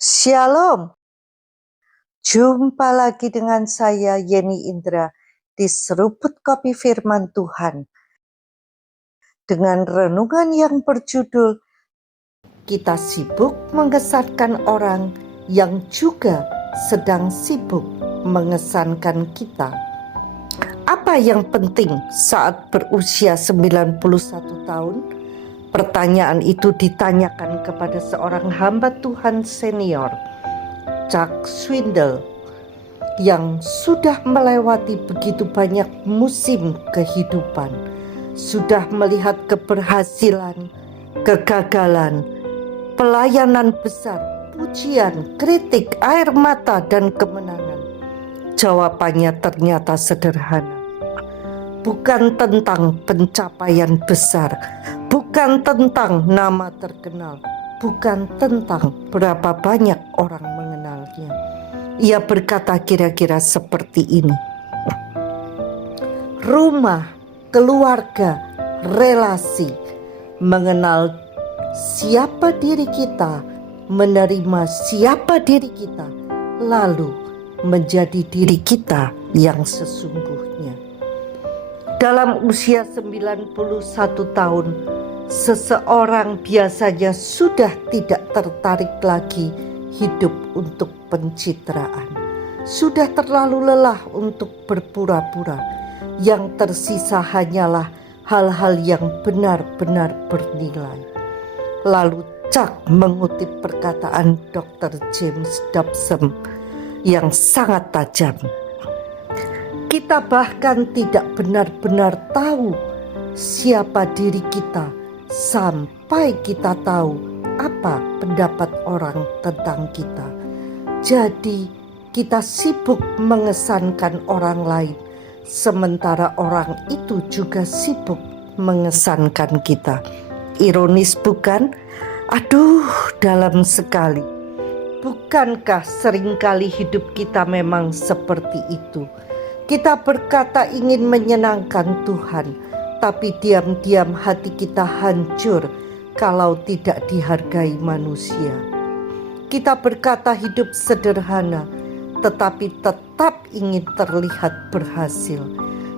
Shalom, jumpa lagi dengan saya Yeni Indra di Seruput Kopi Firman Tuhan dengan renungan yang berjudul Kita Sibuk Mengesankan Orang yang Juga Sedang Sibuk Mengesankan Kita. Apa yang penting saat berusia 91 tahun? Pertanyaan itu ditanyakan kepada seorang hamba Tuhan senior, Chuck Swindoll, yang sudah melewati begitu banyak musim kehidupan, sudah melihat keberhasilan, kegagalan, pelayanan besar, pujian, kritik, air mata, dan kemenangan. Jawabannya ternyata sederhana. Bukan tentang pencapaian besar, bukan tentang nama terkenal, bukan tentang berapa banyak orang mengenalnya. Ia berkata kira-kira seperti ini: rumah, keluarga, relasi, mengenal siapa diri kita, menerima siapa diri kita, lalu menjadi diri kita yang sesungguhnya. Dalam usia 91 tahun, seseorang biasanya sudah tidak tertarik lagi hidup untuk pencitraan. Sudah terlalu lelah untuk berpura-pura. Yang tersisa hanyalah hal-hal yang benar-benar bernilai. Lalu Chuck mengutip perkataan Dr. James Dobson yang sangat tajam. Kita bahkan tidak benar-benar tahu siapa diri kita sampai kita tahu apa pendapat orang tentang kita. Jadi kita sibuk mengesankan orang lain, sementara orang itu juga sibuk mengesankan kita. Ironis bukan? Aduh, dalam sekali. Bukankah seringkali hidup kita memang seperti itu? Kita berkata ingin menyenangkan Tuhan, tapi diam-diam hati kita hancur kalau tidak dihargai manusia. Kita berkata hidup sederhana, tetapi tetap ingin terlihat berhasil.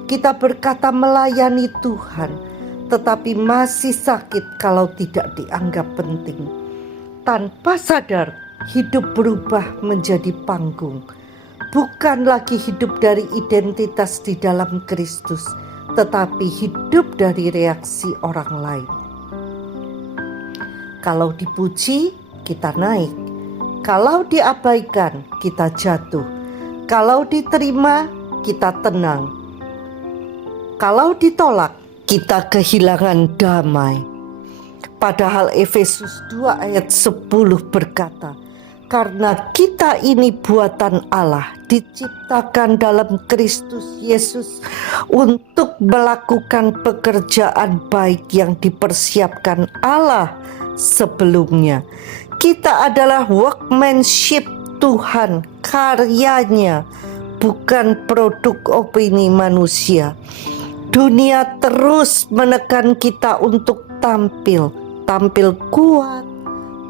Kita berkata melayani Tuhan, tetapi masih sakit kalau tidak dianggap penting. Tanpa sadar, hidup berubah menjadi panggung. Bukan lagi hidup dari identitas di dalam Kristus, tetapi hidup dari reaksi orang lain. Kalau dipuji, kita naik. Kalau diabaikan, kita jatuh. Kalau diterima, kita tenang. Kalau ditolak, kita kehilangan damai. Padahal Efesus 2 ayat 10 berkata, karena kita ini buatan Allah, diciptakan dalam Kristus Yesus untuk melakukan pekerjaan baik yang dipersiapkan Allah sebelumnya. Kita adalah workmanship Tuhan, karyanya, bukan produk opini manusia. Dunia terus menekan kita untuk tampil kuat,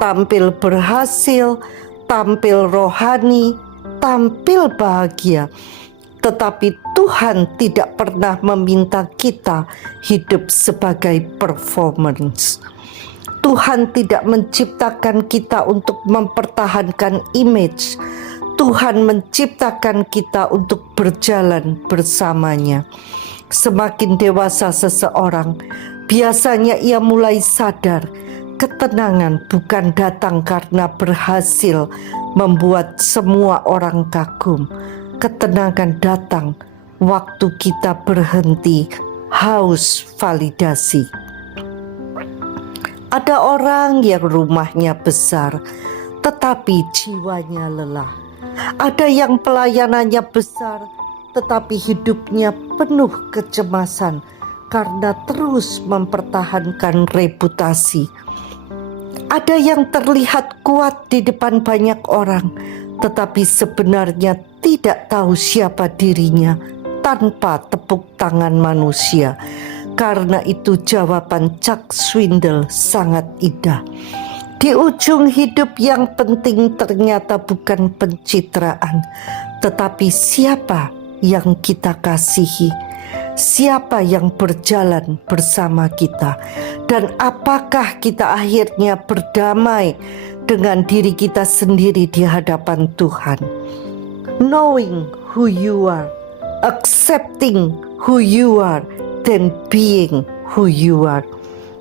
tampil berhasil, tampil rohani, tampil bahagia. Tetapi Tuhan tidak pernah meminta kita hidup sebagai performance. Tuhan tidak menciptakan kita untuk mempertahankan image. Tuhan menciptakan kita untuk berjalan bersamanya. Semakin dewasa seseorang, biasanya ia mulai sadar ketenangan bukan datang karena berhasil membuat semua orang kagum. Ketenangan datang waktu kita berhenti haus validasi. Ada orang yang rumahnya besar, tetapi jiwanya lelah. Ada yang pelayanannya besar, tetapi hidupnya penuh kecemasan karena terus mempertahankan reputasi. Ada yang terlihat kuat di depan banyak orang, tetapi sebenarnya tidak tahu siapa dirinya tanpa tepuk tangan manusia. Karena itu jawaban Chuck Swindoll sangat indah. Di ujung hidup yang penting ternyata bukan pencitraan, tetapi siapa yang kita kasihi, siapa yang berjalan bersama kita, dan apakah kita akhirnya berdamai dengan diri kita sendiri di hadapan Tuhan. Knowing who you are, accepting who you are, then being who you are.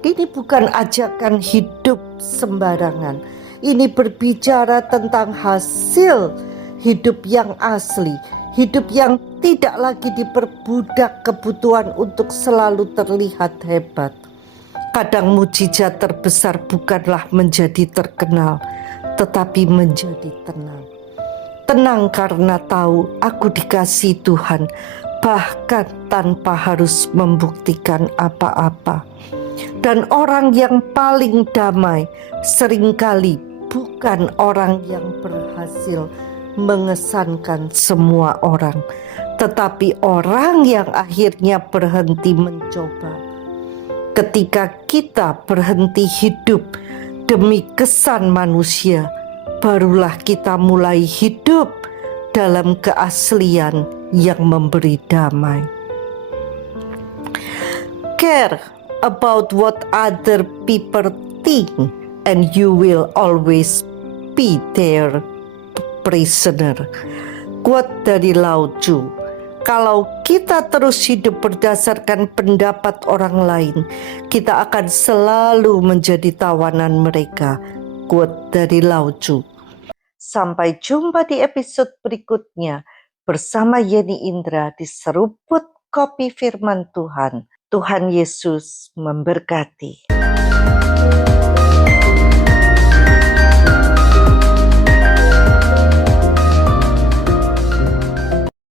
Ini bukan ajakan hidup sembarangan. Ini berbicara tentang hasil hidup yang asli, hidup yang tidak lagi diperbudak kebutuhan untuk selalu terlihat hebat. Kadang mujizat terbesar bukanlah menjadi terkenal, tetapi menjadi tenang. Tenang karena tahu aku dikasihi Tuhan, bahkan tanpa harus membuktikan apa-apa. Dan orang yang paling damai seringkali bukan orang yang berhasil mengesankan semua orang, tetapi orang yang akhirnya berhenti mencoba. Ketika kita berhenti hidup demi kesan manusia, barulah kita mulai hidup dalam keaslian yang memberi damai. Care about what other people think, and you will always be their prisoner. Quote dari Lao Tzu. Kalau kita terus hidup berdasarkan pendapat orang lain, kita akan selalu menjadi tawanan mereka. Quote dari Lao Tzu. Sampai jumpa di episode berikutnya bersama Yeni Indra di Seruput Kopi Firman Tuhan. Tuhan Yesus memberkati.